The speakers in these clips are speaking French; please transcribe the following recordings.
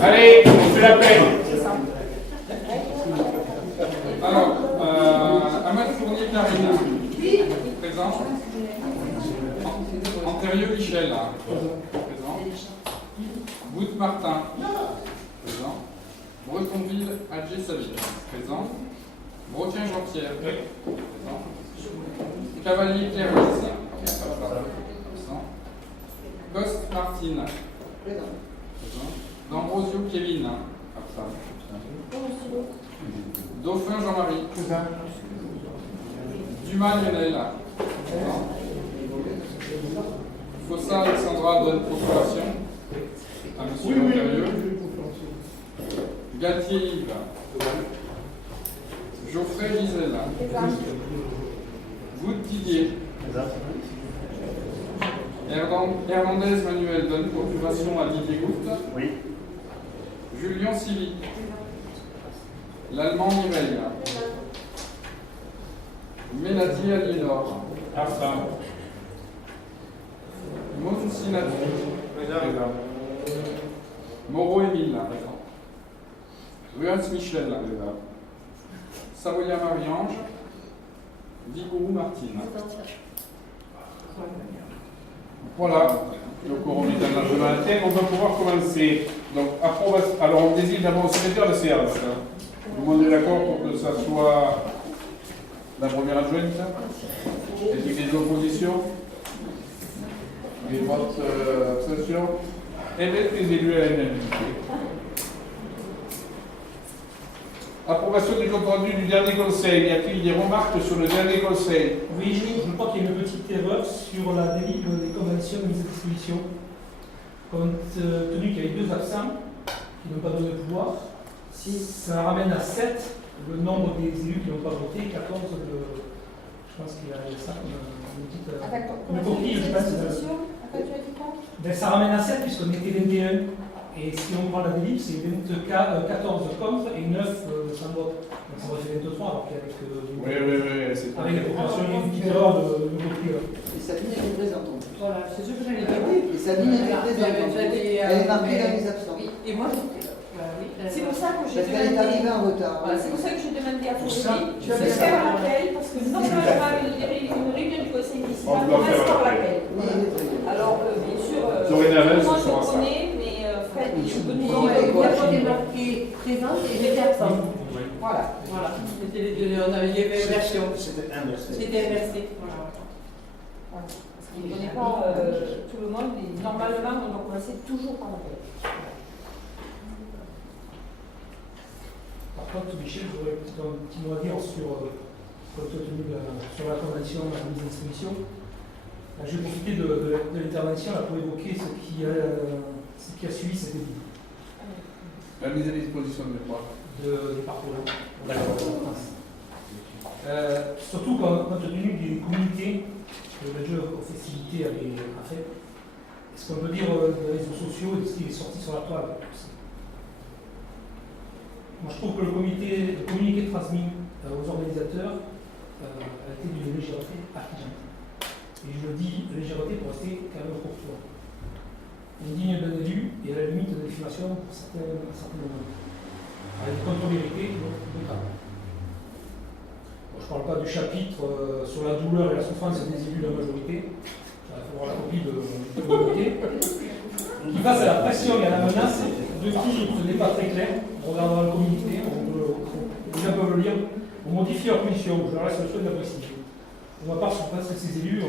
Allez, on fait la peine. Alors, Ahmed Fournier-Carina, présent. Antérieur Michel, présent. Bout Martin, présent. Bretonville Adjé Saville, présent. Broquin Jean-Pierre, présent. Cavalier Claire Lise, présent. Coste Martine, présent. D'Ambrosio Kevin, absent. Dauphin Jean-Marie, Dumas Lionel, présent. Fossa Alexandra donne procuration à M. Montérieux. Galtier Yves, Geoffrey Gisèle, Wood Didier, Hernandez Manuel donne procuration à Didier Goutte. Oui. Julien Silly, l'Allemand Mireille, Mélodie Aliénor, Maud Sinatri, Moreau Émile, Ruans Michel, Savoya Marie-Ange, Vigourou Martine. Voilà, le quorum est largement atteint. On va pouvoir commencer. Donc, alors, on désigne d'abord le secrétaire de séance. Tout le monde est d'accord pour que ça soit la première adjointe? Est-il des oppositions? Des votes abstention? Et mettre les élus à l'unanimité. Approbation du compte rendu du dernier conseil. Y a-t-il des remarques sur le dernier conseil? Oui, je crois qu'il y a une petite erreur sur la délivre des conventions de mise à disposition. Compte tenu qu'il y a eu 2 absents qui n'ont pas donné le pouvoir, si ça ramène à 7 le nombre des élus qui n'ont pas voté, 14 je pense qu'il y a ça comme une petite. Une coquille, je pense. Ça ramène à 7 puisqu'on était 21. Et si on prend la délivre, c'est 14 contre et 9 sans vote. Donc ça va faire 23 alors qu'avec c'est avec la population, il y a une petite erreur de coquille. Et Sabine était présente. Voilà, c'est ce que j'allais dire. Et Sabine était présente. Elle est marquée dans les absents. Et moi, c'est pour ça que j'ai Parce qu'elle est arrivée demandé. en retard. Voilà, c'est pour ça que j'ai demandé à Frédéric Je de vais faire un appel, parce que normalement, une réunion du conseil municipal commence par l'appel. Alors, bien sûr, moi je connais, mais Fred, je peux nous Ouais, dire. ouais. Il a pas démarqué présente et j'étais absent. Voilà. Voilà, c'était les deux, on avait une version. C'était inversé. C'était inversé. Voilà. Parce qu'il ne connaît pas tout le monde, et normalement, on doit commencer toujours par l'appel. Par contre, Michel, j'aurais peut-être un petit mot à dire sur, compte tenu sur la convention, la mise à disposition. Je vais profiter de l'intervention pour évoquer ce qui a suivi cette étude. La mise à disposition de quoi? Des parcours. D'accord. Surtout compte tenu des communiqués que le jeu aux festivités a fait. Est-ce qu'on peut dire des réseaux sociaux et de ce qui est sorti sur la toile? Moi, je trouve que le communiqué transmis aux organisateurs a été d'une légèreté affligeante. Et je dis légèreté pour rester quand même courtois. Indigne d'un élu et à la limite de diffamation pour certains moments. Avec des contre-vérités, notamment. Bon, je ne parle pas du chapitre sur la douleur et la souffrance des élus de la majorité. Il faut voir la copie de communiqué. Qui face à la pression et à la menace de qui ce n'est pas très clair, en regardant le communiqué, les gens peuvent le lire, on modifie leur position, je leur laisse le choix de la préciser. Pour ma part, je pense que ces élus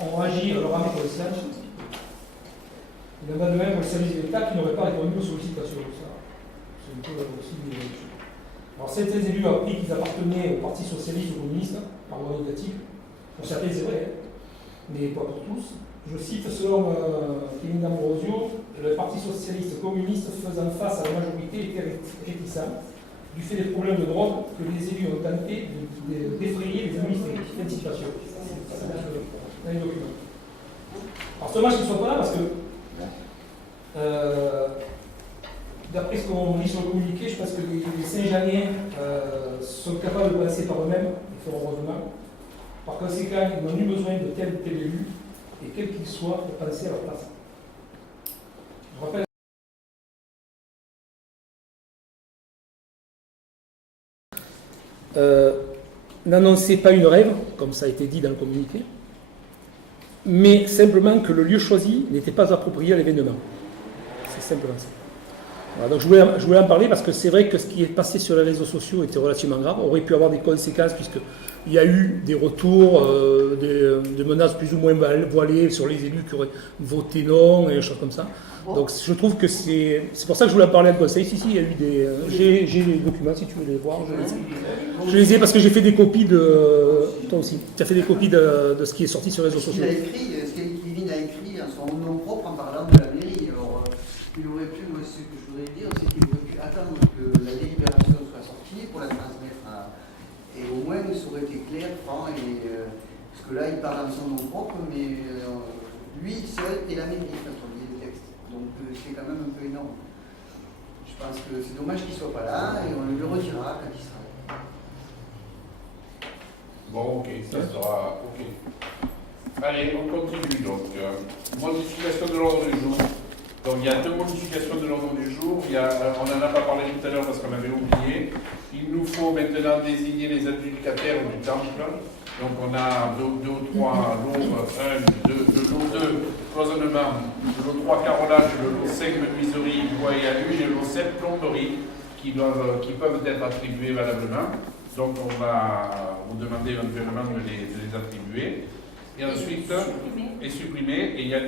ont agi à leur âme écologique. Il y en a de même pour les services de l'État qui n'auraient pas répondu aux sollicitations. C'est un peu aussi des choses. Alors, certains élus ont appris qu'ils appartenaient au Parti Socialiste ou communiste, par voie négative. Pour certains, c'est vrai, mais pas pour tous. Je cite, selon Kevin D'Ambrosio, le Parti Socialiste communiste faisant face à la majorité était réticent, du fait des problèmes de drogue que les élus ont tenté d'effrayer les administrés. Fin de citation. C'est dans les documents. Alors, c'est dommage qu'ils ne soient pas là parce que d'après ce qu'on lit sur le communiqué, je pense que les Saint-Jeaniens sont capables de penser par eux-mêmes, et fort heureusement. Par conséquent, ils n'ont eu besoin de tel ou tel élu, et quel qu'il soit, pour penser à leur place. Je rappelle n'annonçait pas une règle, comme ça a été dit dans le communiqué, mais simplement que le lieu choisi n'était pas approprié à l'événement. C'est simplement ça. Voilà, donc je voulais en parler parce que c'est vrai que ce qui est passé sur les réseaux sociaux était relativement grave, aurait pu avoir des conséquences puisqu'il y a eu des retours, des menaces plus ou moins voilées sur les élus qui auraient voté non et des choses comme ça. Donc je trouve que c'est pour ça que je voulais en parler à le conseil. Si, il y a eu des... J'ai les documents si tu veux les voir. Je les ai parce que j'ai fait des copies de... Toi aussi, tu as fait des copies de ce qui est sorti sur les réseaux sociaux. Ce qu'Evelyne a écrit en son nom propre en parlant de la mairie. Alors, il aurait pu, moi, ce que je voudrais dire, c'est qu'il aurait pu attendre que la délibération soit sortie pour la transmettre à... Et au moins, ça aurait été clair, franc, et... parce que là, il parle en son nom propre, mais lui seul et la mairie quand on lit le texte. Donc, c'est quand même un peu énorme. Je pense que c'est dommage qu'il ne soit pas là, et on le retirera quand il sera là. Bon, ok, ça sera ok. Allez, on continue donc. Modification de l'ordre du jour. Donc il y a deux modifications de l'ordre du jour. On n'en a pas parlé tout à l'heure parce qu'on avait oublié. Il nous faut maintenant désigner les adjudicataires du temple. Donc on a deux ou trois lots 1, 2, lot 2, cloisonnement, le lot 3 carrelage, le lot 5 menuiserie, bois et alu, et le lot 7 plomberie qui peuvent être attribués valablement. Donc on va vous demander éventuellement de les attribuer. Et ensuite, et supprimer. Et il y a...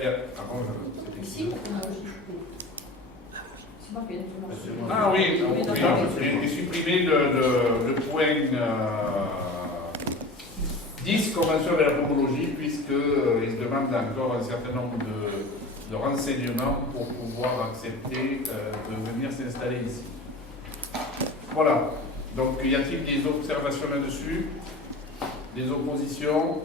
Ici, ah oui, et supprimer le point 10, convention de la pomologie, puisqu'il se demande encore un certain nombre de renseignements pour pouvoir accepter de venir s'installer ici. Voilà. Donc, y a-t-il des observations là-dessus? Des oppositions?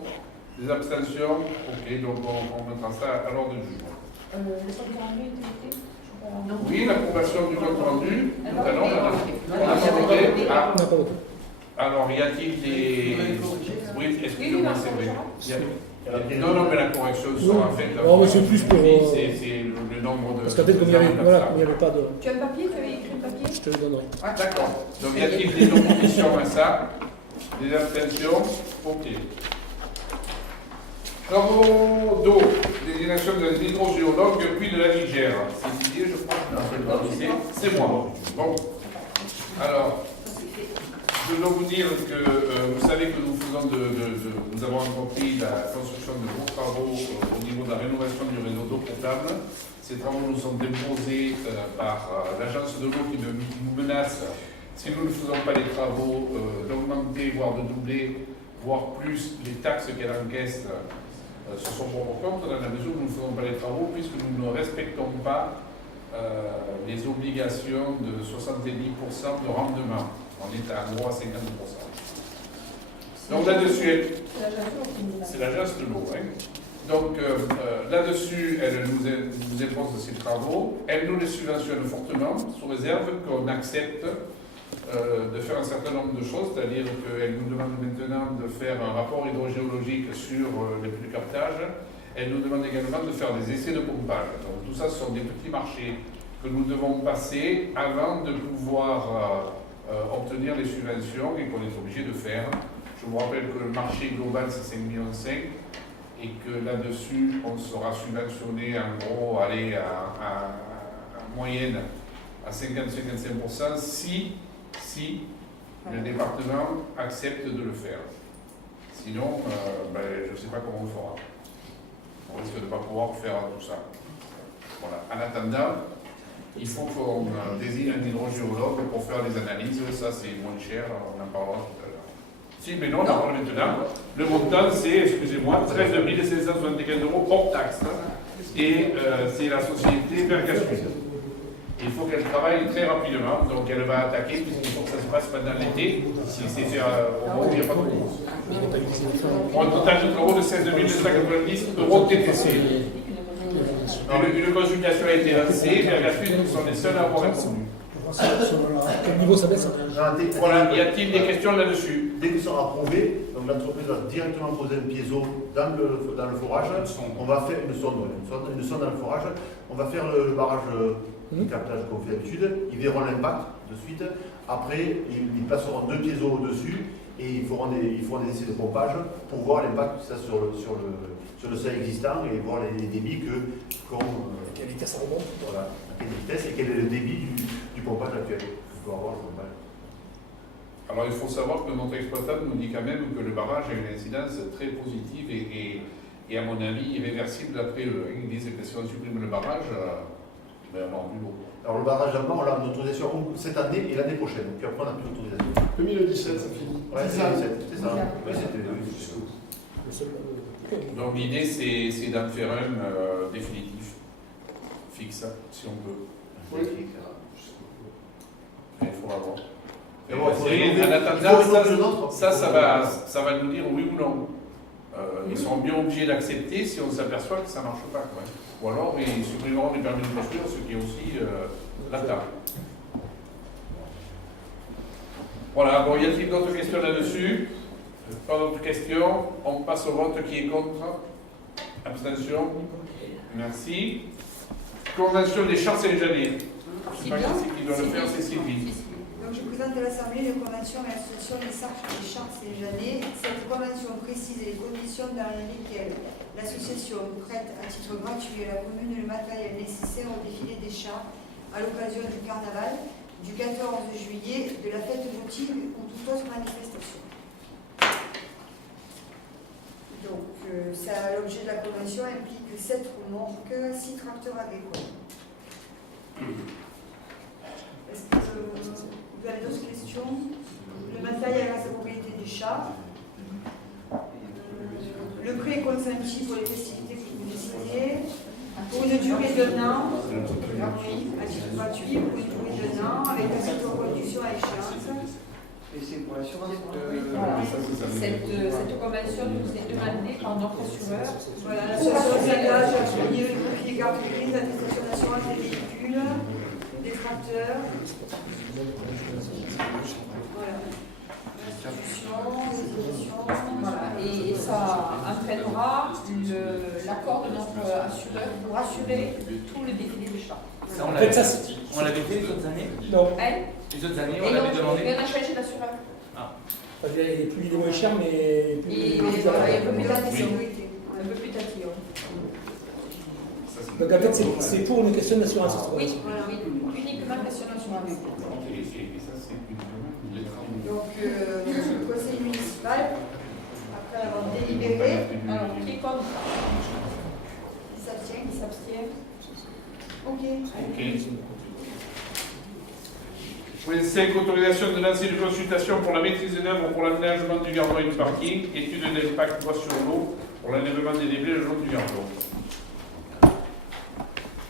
Des abstentions? Ok, donc on mettra ça à l'ordre du jour. Le compte rendu était voté? Oui, l'approbation du compte rendu. Tout à l'heure, on a voté. Alors, y a-t-il des... Oui, excusez-moi, c'est vrai. Non, mais la correction sera faite. Non, mais c'est plus pour... C'est le nombre de... Parce que peut-être qu'il n'y avait pas de... Tu as le papier? Tu avais écrit le papier? Je te le donnerai. Ah, d'accord. Donc, y a-t-il des oppositions à ça? Des abstentions? Ok. Travaux d'eau, désignation de l'hydrogéologue puis de la Nigère. C'est Didier, je crois. C'est moi. Bon. Alors, je dois vous dire que vous savez que nous avons entrepris la construction de gros travaux au niveau de la rénovation du réseau d'eau potable. Ces travaux nous sont déposés par l'agence de l'eau qui nous menace, si nous ne faisons pas les travaux, d'augmenter, voire de doubler, voire plus les taxes qu'elle encaisse sur son propre compte, dans la mesure où nous ne faisons pas les travaux, puisque nous ne respectons pas les obligations de 70% de rendement. On est à gros à 50%. Donc là-dessus, c'est l'agence de l'eau. Hein. Donc là-dessus, elle nous impose ces travaux. Elle nous les subventionne fortement, sous réserve qu'on accepte de faire un certain nombre de choses, c'est-à-dire qu'elle nous demande maintenant de faire un rapport hydrogéologique sur les flux de captage. Elle nous demande également de faire des essais de pompage. Donc tout ça, ce sont des petits marchés que nous devons passer avant de pouvoir obtenir les subventions et qu'on est obligé de faire. Je vous rappelle que le marché global, c'est 5,5 millions et que là-dessus, on sera subventionné en gros, allez, à moyenne à 50-55% si le département accepte de le faire. Sinon, je ne sais pas comment on le fera. On risque de ne pas pouvoir faire tout ça. Voilà. En attendant, il faut qu'on désigne un hydrogéologue pour faire des analyses. Ça, c'est moins cher, on en parlera tout à l'heure. Si, mais non, on en parle maintenant. Le montant, c'est, excusez-moi, 13 575 € hors taxe. Et c'est la société Pergassus. Il faut qu'elle travaille très rapidement, donc elle va attaquer, puisqu'il faut que ça se passe pendant l'été. Si c'est au moment où il n'y a pas de cours. Pour un total de travaux de 16 290 € TTC. Une consultation a été lancée, Pergassus, nous sommes les seuls à avoir répondu. À quel niveau ça baisse? Voilà, y a-t-il des questions là-dessus? Dès que ça sera approuvé, donc l'entreprise va directement poser un piézo dans le forage. On va faire une sonde dans le forage. On va faire le barrage de captage qu'on fait d'habitude. Ils verront l'impact de suite. Après, ils placeront 2 piézos au-dessus et ils feront des essais de pompage pour voir l'impact que ça sur le sol existant et voir les débits à quelle vitesse ça remonte. voilà, à quelle vitesse et quel est le débit du pompage actuel. Il faut avoir le pompage. Alors il faut savoir que notre exploitant nous dit quand même que le barrage a une incidence très positive et à mon avis irréversible après eux. Ils disent que si on supprime le barrage, on va avoir du lot. Alors le barrage d'Alban, on a une autorisation cette année et l'année prochaine. Puis après on n'a plus d'autorisation. 2017, ça finit. Ouais, c'est ça. Ouais, Donc l'idée c'est d'en faire un définitif, fixe, si on peut. Oui. Il faudra voir. Mais bon, En attendant, ça va nous dire oui ou non. Ils sont bien obligés d'accepter si on s'aperçoit que ça ne marche pas. Quoi. Ou alors ils supprimeront les permis de construire, ce qui est aussi la table. Voilà, bon, y a-t-il d'autres questions là-dessus? Pas d'autres questions? On passe au vote. Qui est contre? Abstention? Merci. Convention des chartes Saint-Jeannet. Je ne sais pas qui doit le faire, c'est Sylvie. Donc, je présente à l'Assemblée une convention et l'association des chartes Saint-Jeannet. Cette convention précise les conditions dans lesquelles l'association prête à titre gratuit à la commune le matériel nécessaire au défilé des chars à l'occasion du carnaval du 14 juillet, de la fête votive ou toute autre manifestation. Donc, l'objet de la convention implique 7 remorques, 6 tracteurs agricoles. Est-ce que vous avez d'autres questions? Le matériel reste la propriété du char. Le prix est consenti pour les festivités que vous décidez, pour une durée d'un an, à titre gratuit, pour une durée d'un an, avec un site de reconduction à échéance. Et c'est pour l'assurance. Voilà. Cette convention nous est demandée par notre assureur. Voilà, l'association s'engage à fournir une copie des cartes grises, l'attestation d'assurance des véhicules, des tracteurs. Voilà. L'institution, les éditions. Voilà. Et ça entraînera l'accord de notre assureur pour assurer tout le défilé des chars. Ça, on En fait, l'avait ça, fait les autres années. non. Les autres années, Et on l'avait demandé. on a changé d'assureur. Il est moins cher, mais plus. Et plus voilà, il y a un peu agréable. plus La tatillon. sécurité. Un peu plus tatillon. Donc en fait, c'est pour une question d'assurance. Oui, uniquement question d'assurance. Et ça, c'est une lettre. Donc, le conseil municipal, après avoir délibéré, Alors, qui est contre? il s'abstient. Qui s'abstient? Ok. Point 5, autorisation de lancer une consultation pour la maîtrise des œuvres pour l'aménagement du gardon et du parking, étude d'impact voie sur l'eau pour l'enlèvement des débris le long du gardon.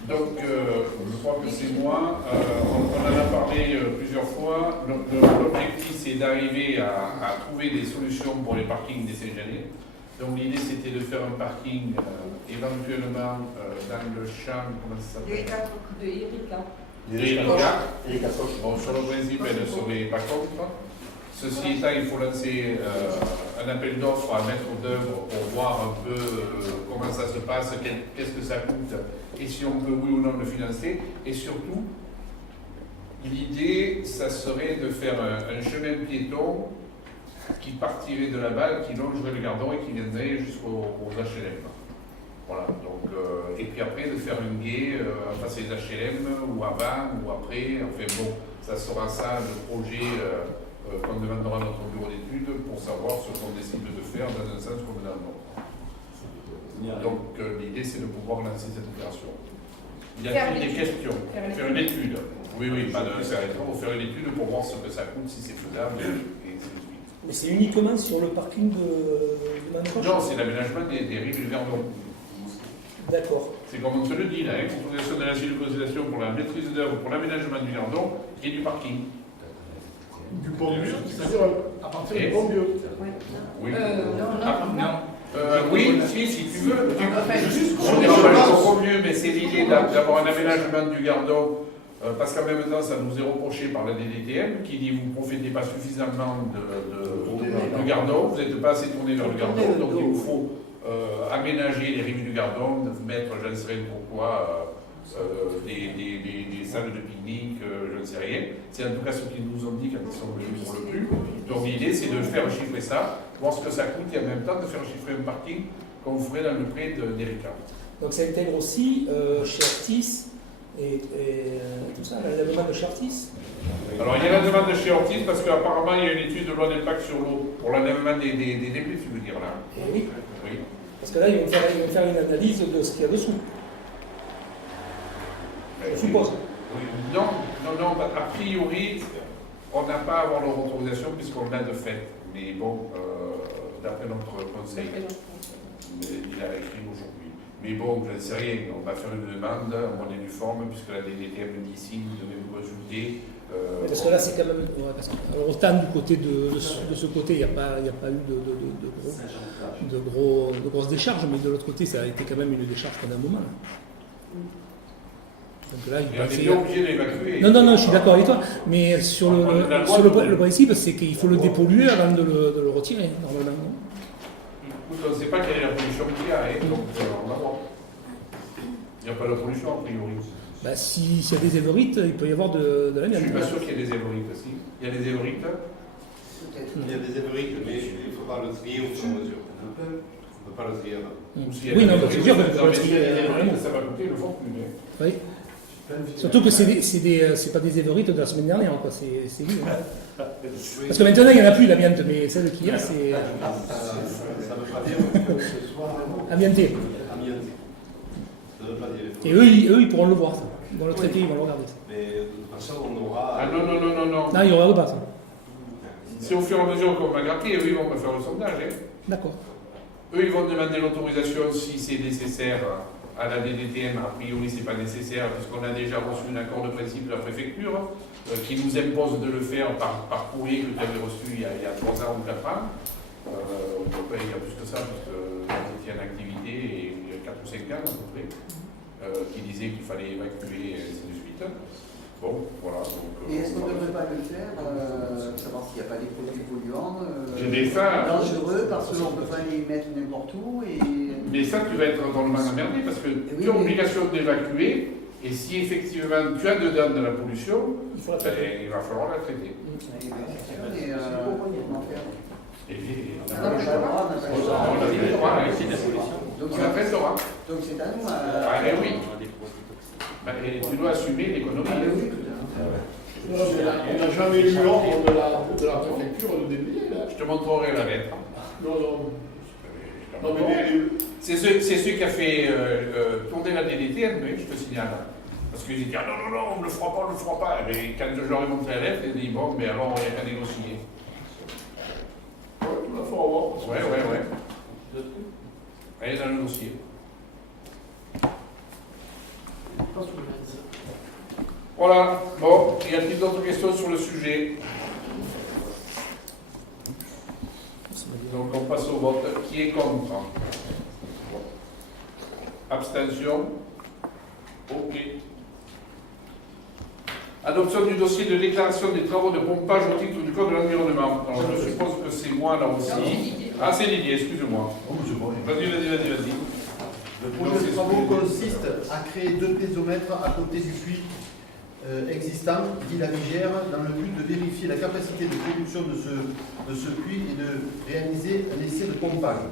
Donc, je crois que c'est moi. On en a parlé plusieurs fois. L'objectif, c'est d'arriver à trouver des solutions pour les parkings des Saint-Jeannet. Donc, l'idée, c'était de faire un parking éventuellement dans le champ, comment ça s'appelle? De Erika. Erika. Bon, sur le principe, elle ne serait pas contre. Ceci étant, il faut lancer un appel d'offres à maître d'œuvre pour voir un peu comment ça se passe, qu'est-ce que ça coûte et si on peut oui ou non le financer. Et surtout, l'idée, ça serait de faire un chemin piéton qui partirait de là-bas, qui longerait le gardon et qui viendrait jusqu'aux HLM. Voilà, donc, et puis après de faire une guet face aux HLM ou avant ou après. Enfin bon, ça sera ça le projet qu'on demandera à notre bureau d'études pour savoir ce qu'on décide de faire dans un sens comme dans l'autre. Donc l'idée c'est de pouvoir lancer cette opération. Il y a des questions. Faire une étude. Oui, pas de faire les travaux, faire une étude pour voir ce que ça coûte, si c'est faisable, et ainsi de suite. Mais c'est uniquement sur le parking de Manchon? Non, c'est l'aménagement des rives du Verdon. D'accord. C'est comme on se le dit, là, autorisation de l'asile de conciliation pour la maîtrise d'œuvre, pour l'aménagement du Verdon et du parking. Du Pont-Vieux, c'est-à-dire à partir du Pont-Vieux. Oui. Non. Oui, si tu veux. On n'est pas encore mieux, mais c'est l'idée d'avoir un aménagement du Gardon, parce qu'en même temps, ça nous est reproché par la DDTM, qui dit vous ne profitez pas suffisamment du Gardon, vous n'êtes pas assez tourné vers le Gardon, donc il vous faut aménager les rives du Gardon, mettre, je ne sais rien pourquoi, des salles de pique-nique, je ne sais rien. C'est en tout cas ce qu'ils nous ont dit quand ils sont venus pour le plus. Donc l'idée, c'est de faire chiffrer ça, voir ce que ça coûte, et en même temps de faire chiffrer un parking comme vous ferez dans le pré d'Erika. Donc ça intègre aussi chez Artis et tout ça, la demande de chez Artis. Alors il y a la demande de chez Ortiz parce qu'apparemment il y a une étude de loi d'impact sur l'eau pour l'enlèvement des débris, tu veux dire là. Oui. Oui. Parce que là, ils vont faire une analyse de ce qu'il y a dessous. Je suppose. Non, a priori, on n'a pas à avoir leur autorisation puisqu'on l'a de fait. Mais bon, d'après notre conseil, il a écrit aujourd'hui. Mais bon, je ne sais rien, on va faire une demande en bonne et due forme puisque la DDTM me dit ici, vous devez vous consulter. Parce que là, c'est quand même. Ouais, parce que, alors, autant du côté de ce côté, il n'y a pas eu de grosses décharges, mais de l'autre côté, ça a été quand même une décharge pendant un moment. Là. Donc là, on est bien obligé d'évacuer. Non, je suis d'accord avec toi, mais sur le principe, c'est qu'il faut le dépolluer avant de le retirer, normalement. Écoute, on ne sait pas quelle est la pollution qu'il y a, hein, donc on va voir. Il n'y a pas de pollution a priori. Bah, s'il y a des évorites, il peut y avoir de l'amiante. Je ne suis pas sûr qu'il y ait des évorites aussi. Il y a des évorites. Peut-être. Il y a des évorites, mais il faudra le trier au fur et à mesure. On ne peut pas le trier avant. Oui, non, c'est sûr que ça va coûter le fond plus. Oui. Surtout que c'est pas des évorites de la semaine dernière, quoi. C'est lui. Hein. Parce que maintenant, il n'y en a plus l'amiante, mais celle qu'il y a, c'est. Ça ne veut pas dire que ce soit amianté. Ça veut pas dire. Et eux, ils pourront le voir. Dans le traité, ils vont le regarder. Mais de toute façon, on aura. Ah non. Non, ils ne regardent pas ça. C'est au fur et à mesure qu'on va gratter, eux, ils vont me faire le sondage. Hein. D'accord. Eux, ils vont demander l'autorisation si c'est nécessaire à la DDTM. A priori, ce n'est pas nécessaire, puisqu'on a déjà reçu un accord de principe de la préfecture qui nous impose de le faire par courrier que tu avais reçu il y a 3 ans ou 4 ans. On peut pas, il y a plus que ça, parce que vous étiez en activité et il y a 4 ou 5 ans à peu près, qui disait qu'il fallait évacuer et ainsi de suite. Bon, voilà. Donc, et est-ce qu'on ne devrait pas le faire, savoir s'il n'y a pas des produits polluants dangereux, parce qu'on ne peut pas les mettre n'importe où Mais ça, tu vas être drôlement emmerdé, parce que tu as l'obligation d'évacuer, et si effectivement tu as dedans de la pollution, il va falloir la traiter. Donc c'est à nous. Oui. Et tu dois assumer l'économie. On n'a jamais eu l'ordre de la préfecture de déblayer. Je te montrerai la lettre. Non. C'est ce qui a fait tourner la DDTM, je te signale. Parce qu'ils disent non, on ne le fera pas. Mais quand je leur ai montré la lettre, ils disent bon, mais alors on n'y a qu'à négocier. Tout la fois avoir. Ouais. Allez dans le dossier. Voilà, bon, y a-t-il d'autres questions sur le sujet? Donc on passe au vote. Qui est contre? Abstention? Ok. Adoption du dossier de déclaration des travaux de pompage au titre du Code de l'environnement. Alors je suppose que c'est moi là aussi. Ah, c'est Didier, excuse-moi. Vas-y. Le projet de travaux consiste à créer 2 piézomètres à côté du puits existant, dit la Vigère, dans le but de vérifier la capacité de production de ce puits et de réaliser un essai de pompage.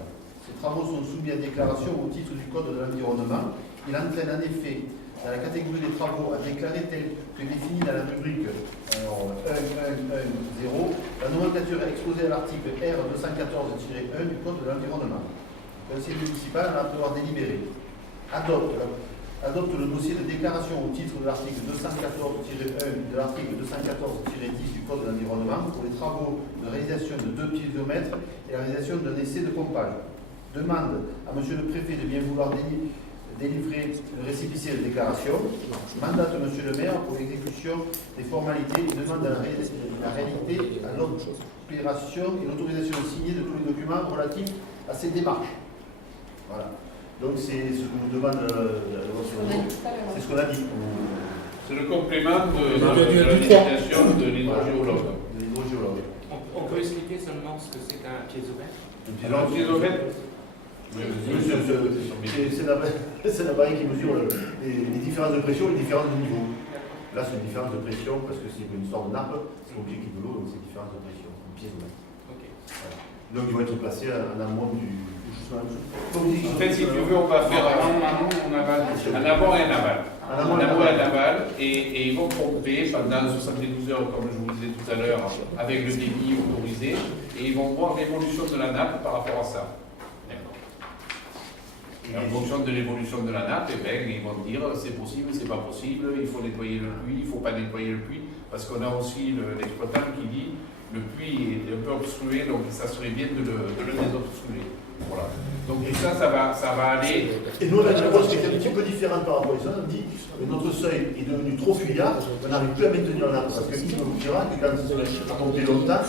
Ces travaux sont soumis à déclaration au titre du Code de l'environnement. Il entraîne en effet, dans la catégorie des travaux à déclarer telle que définie dans la rubrique 1.1.1.0, la nomenclature exposée à l'article R 214-1 du Code de l'environnement. Le conseil municipal va pouvoir délibérer. Adopte le dossier de déclaration au titre de l'article 214-1 de l'article 214-10 du Code de l'environnement pour les travaux de réalisation de 2 piézomètres et la réalisation d'un essai de pompage. Demande à M. le préfet de bien vouloir délivrer le récépissé de déclaration. Mandate M. le maire pour l'exécution des formalités et demande la réalité à l'opération et l'autorisation signée de tous les documents relatifs à ces démarches. Voilà. Donc c'est ce que nous demande c'est ce qu'on a dit. C'est le complément de l'invitation de l'hydrogéologue. On peut expliquer seulement ce que c'est qu'un piézomètre? Alors, le piézomètre, c'est l'appareil qui mesure les différences de pression et les différences de niveau. Là, c'est une différence de pression parce que c'est une histoire de nappe, c'est au pied de l'eau, donc c'est une différence de pression. Un Ok. Donc ils vont être placés en amont du chemin. En fait, si tu veux, on va faire un avant et un aval. En amont et un aval, et ils vont pomper pendant 72 heures, comme je vous disais tout à l'heure, avec le débit autorisé, et ils vont voir l'évolution de la nappe par rapport à ça. Et en fonction de l'évolution de la nappe, eh bien, ils vont dire c'est possible, c'est pas possible, il faut nettoyer le puits, il ne faut pas nettoyer le puits, parce qu'on a aussi l'exploitant qui dit le puits est un peu obstrué, donc ça serait bien de le désobstruer. Voilà. Donc tout ça, ça va aller. Et nous, on a une approche qui est un petit peu différente par rapport à ça. On dit que notre seuil est devenu trop fuyard, on n'arrive plus à maintenir la nappe. Parce que qui me dira que quand on a monté longtemps,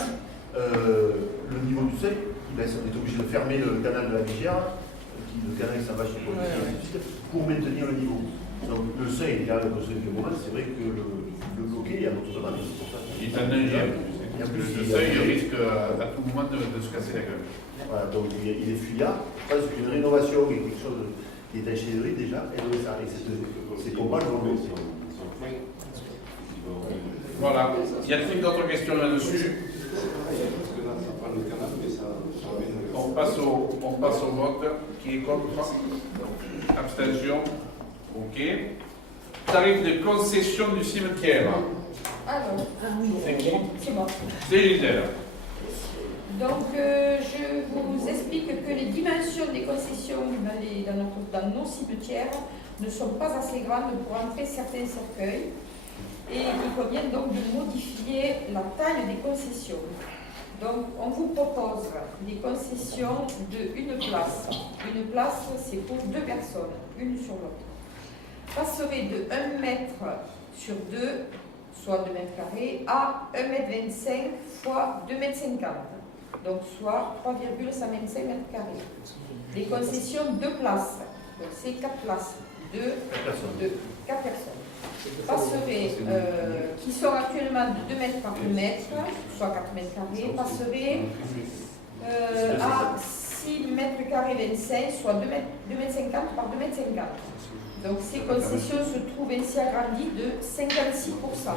le niveau du seuil, on est obligé de fermer le canal de la Vigère, le canal qui s'en va chez le policier, pour maintenir le niveau. Donc le seuil, il y a le seuil de moment, c'est vrai que le bloquer, il y a notre demande. Il est en danger. Le seuil risque à tout moment de se casser la gueule. Voilà, donc il est fuyard. Je pense qu'une rénovation est quelque chose qui est ingénierie déjà, et donc ça risque c'est pour moi le bon. Voilà. Y a-t-il d'autres questions là-dessus? On passe au vote. Qui est contre? Abstention. Ok. Tarif de concession du cimetière. Alors, C'est qui? c'est moi. C'est Gisèle. Donc, je vous explique que les dimensions des concessions dans nos cimetières ne sont pas assez grandes pour entrer certains cercueils et il convient donc de modifier la taille des concessions. Donc, on vous propose des concessions de une place. Une place, c'est pour 2 personnes, une sur l'autre. Passerait de 1 mètre sur 2, soit 2 mètres carrés, à 1 mètre 25 fois 2 mètres 50. Donc soit 3,125 mètres carrés. Les concessions 2 places, donc c'est 4 places, 4 personnes, passeraient, qui sont actuellement de 2 mètres par 2 mètres, soit 4 mètres carrés, passeraient à 6 mètres carrés 25, soit 2 mètres 50 par 2 mètres 50. Donc ces concessions se trouvent ainsi agrandies de 56%.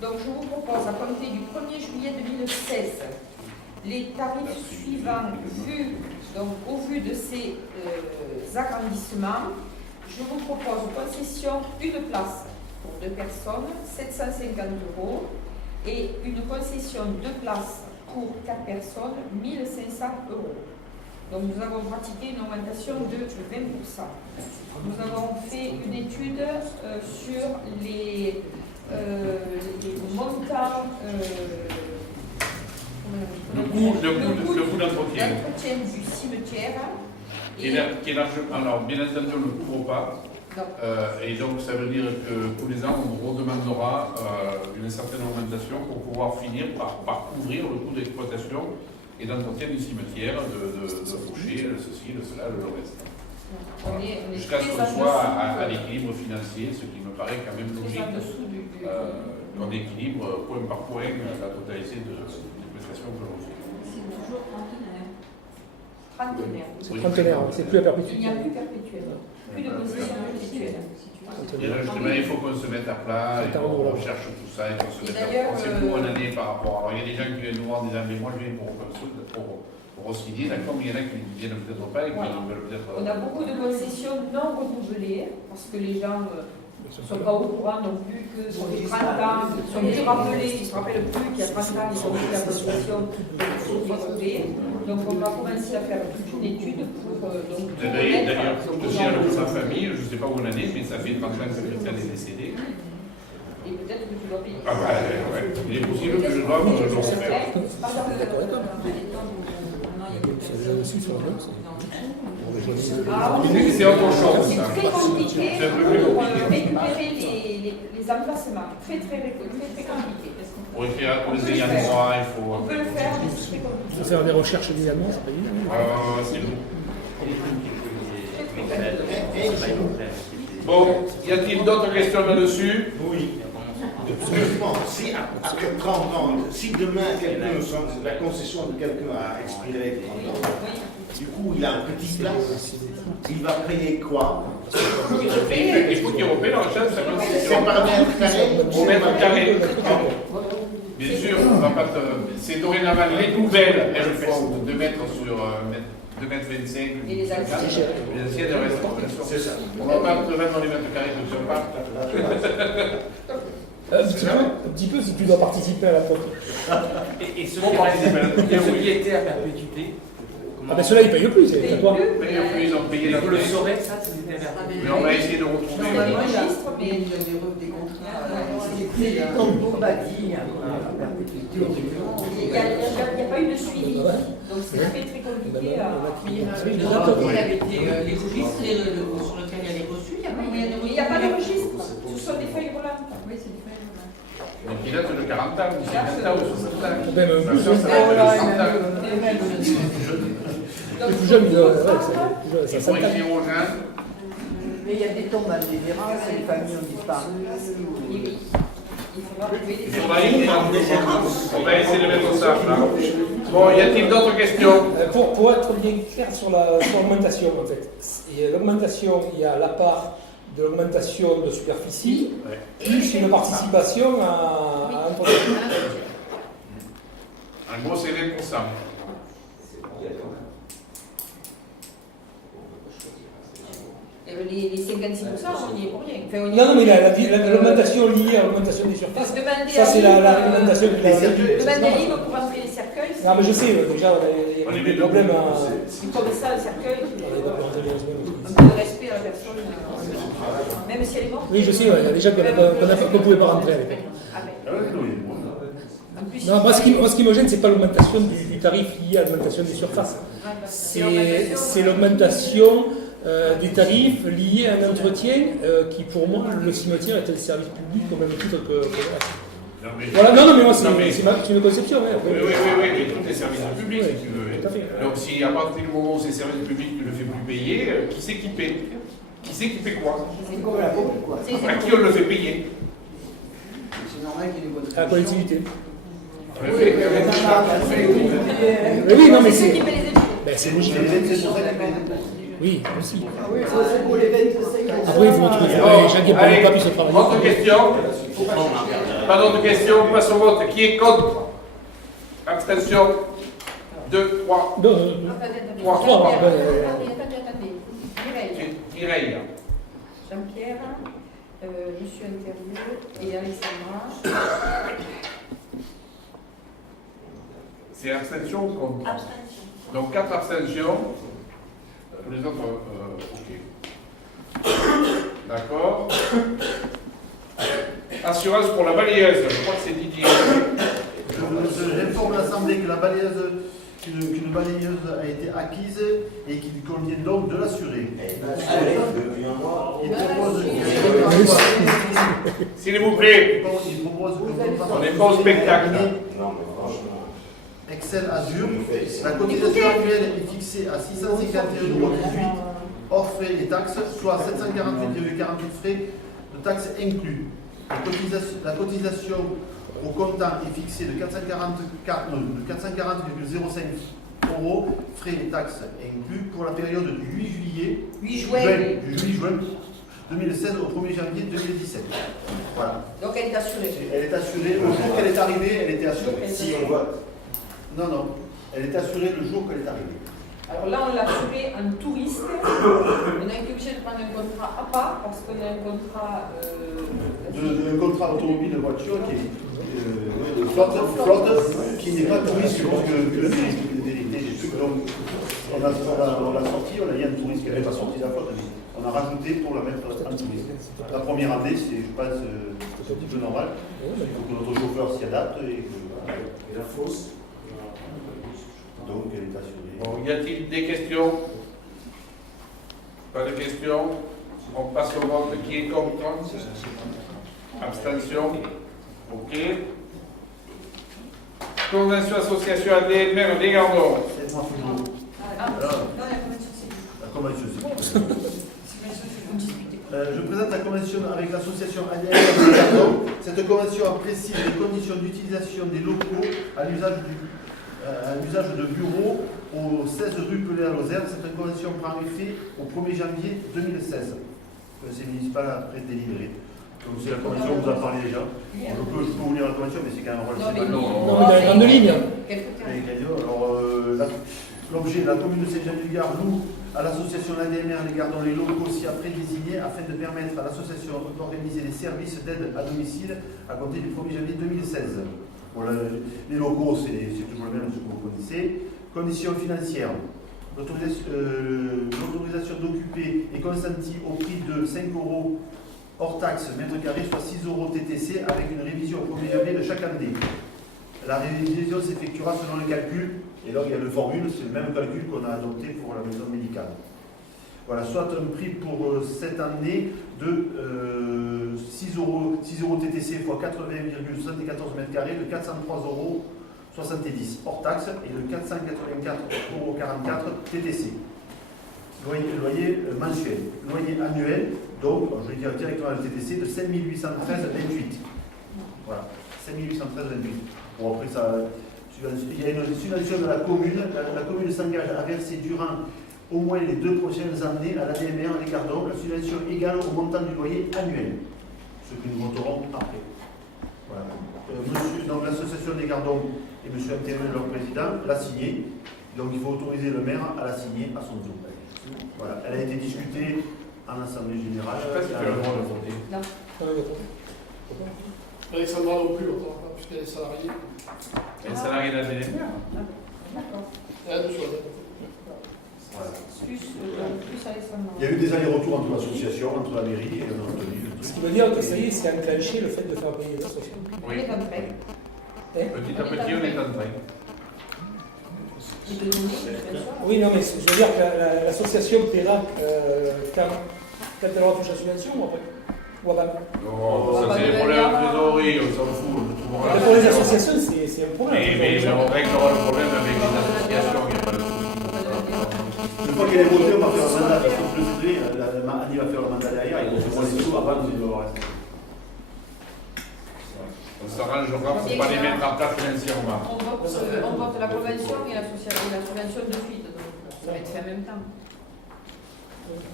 Donc je vous propose à compter du 1er juillet 2016 les tarifs suivants au vu de ces agrandissements. Je vous propose concession une place pour 2 personnes, 750 €, et une concession 2 places pour 4 personnes, 1 500 €. Donc nous avons pratiqué une augmentation de 20%. Nous avons fait une étude sur les montants, le coût d'entretien du cimetière. Qui est largement, alors bien entendu on ne le couvre pas, et donc ça veut dire que tous les ans on redemandera une certaine augmentation pour pouvoir finir par couvrir le coût d'exploitation et d'entretien du cimetière, de faucher, ceci, cela, le reste. Jusqu'à ce qu'on soit à l'équilibre financier, ce qui me paraît quand même logique, qu'on équilibre point par point la totalité de l'exploitation que l'on fait. C'est toujours trentenaire. C'est trentenaire, c'est plus à perpétuité. Il n'y a plus perpétuel, plus de concession perpétuelle. Et là, justement, il faut qu'on se mette à plat, et qu'on recherche tout ça, et qu'on se mette à plat. C'est pour une année par rapport. Alors, il y a des gens qui viennent nous voir en disant, mais moi, je viens pour resigner, d'accord, mais il y en a qui ne viennent peut-être pas et qui veulent peut-être. On a beaucoup de concessions non renouvelées, parce que les gens ne sont pas au courant non plus que sur les 30 ans, ils sont plus rappelés, ils ne se rappellent plus qu'il y a 30 ans, ils ont fait la concession donc on va commencer à faire toute une étude pour. D'ailleurs, aussi à sa famille, je ne sais pas où on en est, mais ça fait 30 ans que Christiane est décédée. Et peut-être que tu dois payer. Ah bah ouais, il est possible que je dois le refaire. C'est autre chose. C'est très compliqué pour récupérer les emplacements. Très compliqué. Pour les ayants droit, il faut. On peut le faire, mais c'est très compliqué. Il faut faire des recherches évidemment, c'est pas évident. C'est bon. Bon, y a-t-il d'autres questions là-dessus? Oui. Si après 30 ans, si demain la concession de quelqu'un a expiré, du coup il a un petit place, il va payer quoi? Il faut qu'il repaie la recherche, c'est par mètre carré. Au mètre carré. Bien sûr, va pas c'est dorénavant les nouvelles, elles font de 2 mètres sur 2 mètres 25. Et les anciennes. Les anciennes, elles restent bien sûr. C'est ça. On va pas te mettre dans les mètres carrés que tu pas. Un petit peu si tu dois participer à la faute. Et ceux Bon, qui participer à la faute. qui étaient à perpétuité, Ah ben ceux-là ils payent plus, c'est Payent quoi? plus. Ils ont payé la vous le taxe. saurez, ça, c'était à perpétuité. Mais on va essayer de retrouver. Normalement, il y a registres, mais- il y a des contrats. Comme vous m'a dit, à perpétuité. Il n'y a pas eu de suivi. Donc c'est très compliqué à. Le rapport, il avait été les registres sur lesquels il y a les reçus, il n'y a pas moyen de Il n'y a pas de registre. Ce sont des feuilles volantes. Oui, c'est du fait. Donc il date de 40 ans, ou 50 ans, ou 60 ans. Même Ça, plus, ça date de 60 ans. les plus jeunes, ça Il faut s'attaque. écrire aux gens. Mais il y a des tombes en déshérence, les familles ont disparu. Oui. Il faudra trouver des. Il faudra écrire. On va essayer de mettre ça. Là. Bon, y a-t-il d'autres questions? Pour être bien clair sur l'augmentation, en fait, et l'augmentation, il y a la part de l'augmentation de superficie, Ouais. plus une participation à l'entretien. En gros, c'est 20%. Les 56%, on n'y est pour rien. Enfin, on y est Non, non, mais pour- l'augmentation liée à l'augmentation des surfaces, Demander ça à c'est Yves- la réglementation qui l'a réduit. Demander à Yves pour entrer les cercueils. Non, mais je sais, déjà, il y a des problèmes à. Comme ça, le cercueil, On est dans les un peu de respect à la personne, même si elle est morte. Oui, je sais, ouais, il y a des gens qu'on ne pouvait pas rentrer avec. Ah ben, Ah oui, oui. en plus, Non, moi ce qui me gêne, c'est pas l'augmentation du tarif lié à l'augmentation des surfaces. C'est l'augmentation des tarifs liés à un entretien qui, pour moi, le cimetière est un service public au même titre que le reste. Non, mais- Voilà, non, mais moi, Non, mais- c'est une conception. Hein, après. Oui, oui, oui, mais tout est service public, Oui, si tu veux. tout à fait. Donc, si à partir du moment où c'est service public, tu ne le fais plus payer, qui c'est qui paie? Qui c'est qui paie quoi? C'est comme la bombe, quoi. À qui on le fait payer? C'est normal qu'il y ait une bonne À la collectivité. On le fait- Mais oui, non, mais c'est ceux c'est. qui paient les études. Ben, c'est logique. Oui, aussi. C'est pour les 25 ans. Après, il faut trouver les gens qui ne Allez, parlent pas, puis se travailler. autre question? Pas d'autres questions, on passe au vote. Qui est contre? Abstention? 2, 3. Non, Attendez. Trois, Attendez. Mireille. Mireille. Jean-Pierre, Monsieur Intérieur et Alexandra. C'est abstention ou contre? Abstention. Donc 4 abstentions. Les autres, ok. D'accord. Assurance pour la balayeuse, je crois que c'est Didier. J'informe l'Assemblée que la balayeuse, qu'une balayeuse a été acquise et qu'il convient donc de l'assurer. Il propose S'il vous plaît, il propose que on n'est pas au spectacle. Excel Azure. La cotisation annuelle est fixée à 651,18 €, hors frais et taxes, soit 748,48 frais de taxes inclus. La cotisation au comptant est fixée de 440,05 €, frais et taxes inclus, pour la période du 8 juillet, 8 juin. du 8 juin 2016 au 1er janvier 2017. Voilà. Donc elle est assurée. Elle est assurée, le jour qu'elle est arrivée, elle était assurée. Si on vote. Non, non, elle est assurée le jour qu'elle est arrivée. Alors là, on l'a assuré en touriste. On a été obligé de prendre un contrat à part parce qu'on a un contrat. De contrat automobile de voiture qui est flotte, qui n'est pas touriste, je pense que le vérité des trucs. Donc, on l'a sorti, on a dit un touriste qui n'avait pas sorti la flotte, on a rajouté pour la mettre en touriste. La première année, c'est, je pense, un petit peu normal. Il faut que notre chauffeur s'y adapte et que. Et la fosse? Donc, elle est assurée. Bon, y a-t-il des questions? Pas de questions? On passe au vote. Qui est contre? Abstention? Ok. Convention association AD, maire des Gardons. C'est moi qui vous- Ah, Alors, non, la convention, c'est lui. la convention, c'est Vous discutez. Je présente la convention avec l'association ADN de Gardon. Cette convention précise les conditions d'utilisation des locaux à l'usage de bureaux au 16 rue Pelé-à-Lozère. Cette convention prend effet au 1er janvier 2016. Le conseil municipal a après délibéré. Donc comme si la convention vous a parlé déjà. Je peux vous lire la convention, mais c'est quand même un rôle. Non, mais Non, mais dans les grandes lignes. Alors, l'objet, la commune de Saint-Jean-du-Gard loue à l'association l'ADMR les Gardons les locaux ci-après désignés afin de permettre à l'association d'organiser les services d'aide à domicile à compter du 1er janvier 2016. Voilà, les locaux, c'est toujours le même, ce que vous connaissez. Conditions financières. L'autorisation d'occuper est consentie au prix de 5 € hors taxe mètre carré, soit 6 € TTC, avec une révision au 1er janvier de chaque année. La révision s'effectuera selon le calcul, et là il y a le formule, c'est le même calcul qu'on a adopté pour la maison médicale. Voilà, soit un prix pour cette année de 6 € TTC x 80,74 mètres carrés de 403,70 € hors taxe et de 484,44 € TTC. Loyer mensuel. Loyer annuel, donc, je vais dire directement le TTC, de 5 813,28. Voilà, 5 813,28. Bon, après, ça, il y a une subvention de la commune. La commune s'engage à verser durant au moins les 2 prochaines années à l'ADMR les Gardons la subvention égale au montant du loyer annuel. Ce que nous voterons après. Voilà. Donc l'association des Gardons et M. Internet, leur président, l'a signé. Donc il faut autoriser le maire à la signer à son tour. Voilà. Elle a été discutée en assemblée générale. Je ne sais pas si tu as le droit de voter. Non. Alexandra non plus, puisqu'elle est salariée. Elle est salariée de la DNR. D'accord. Elle a deux choses. Voilà. Plus Alexandra. Il y a eu des allers-retours entre l'association, entre la mairie et on a retenu. Ce qui veut dire que ça y est, c'est enclenché le fait de faire payer les associations. On est en train. Petit à petit, on est en train. Oui, non, mais je veux dire que l'association paiera quand elle aura touché la subvention ou après. Ou avant. Non, ça c'est des problèmes de trésorerie, on s'en fout. Mais pour les associations, c'est un problème. Mais on réglera le problème avec les associations, il n'y a pas de souci. Une fois qu'elle est votée, on va faire le mandat. Parce que je le sais, Annie va faire le mandat derrière, ils vont se prendre les sous avant de le reste. On s'arrangera pour ne pas les mettre en place financièrement. On vote la convention et la subvention de suite, donc ça va être fait en même temps.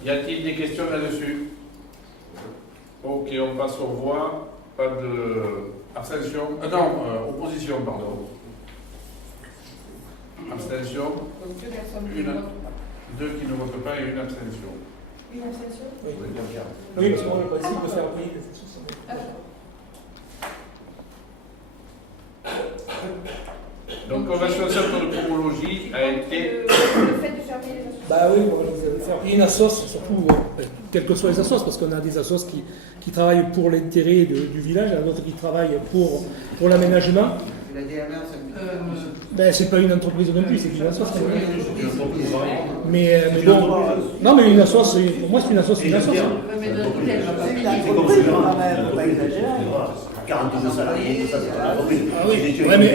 Y a-t-il des questions là-dessus? Ok, on passe aux voix. Pas de abstention. Opposition, pardon. Abstention. Donc 2 personnes qui Une. ne votent pas. 2 qui ne votent pas et une abstention. Une abstention? Oui, parce qu'on a le principe de faire payer les associations. Donc, convention centre de pomologie a été. Le fait de fermer les associations. Bah oui, on va faire payer une assoce, surtout, quelles que soient les assos, parce qu'on a des assos qui travaillent pour l'intérêt du village, il y en a d'autres qui travaillent pour l'aménagement. La DMR, Ben, c'est pas une entreprise non plus, c'est une assoce. Mais bon, non, mais une assoce, pour moi, c'est une assoce, c'est une assoce. C'est comme ce grand, pas exagérer. 42 salariés, tout ça, c'est pas une entreprise. Ah oui, ouais, mais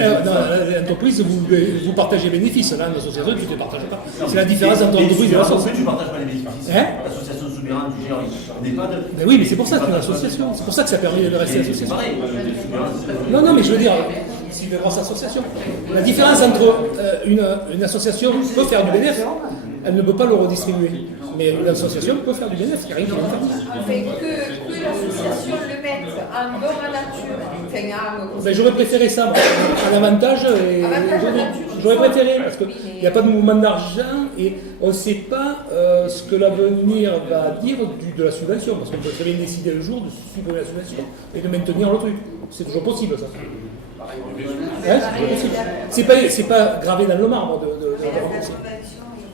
l'entreprise, vous partagez les bénéfices. Là, une association, tu ne les partages pas. C'est la différence entre l'entreprise et l'association. Tu ne partages pas les bénéfices. L'association souveraine, tu gères, on n'est pas de. Ben oui, mais c'est pour ça que c'est une association. C'est pour ça que ça permet de rester association. Pareil, Non, mais je veux dire, c'est une grosse association. La différence entre une association peut faire du bénéfice, elle ne peut pas le redistribuer. Mais une association peut faire du bénéfice, il n'y a rien qui va faire. On fait que l'association le mette en don à nature. Ben, j'aurais préféré ça, moi, à l'avantage. J'aurais préféré, parce qu'il n'y a pas de mouvement d'argent et on ne sait pas ce que l'avenir va dire de la subvention. Parce qu'on peut très bien décider le jour de supprimer la subvention et de maintenir le truc. C'est toujours possible, ça. Hein, c'est pas gravé dans le marbre de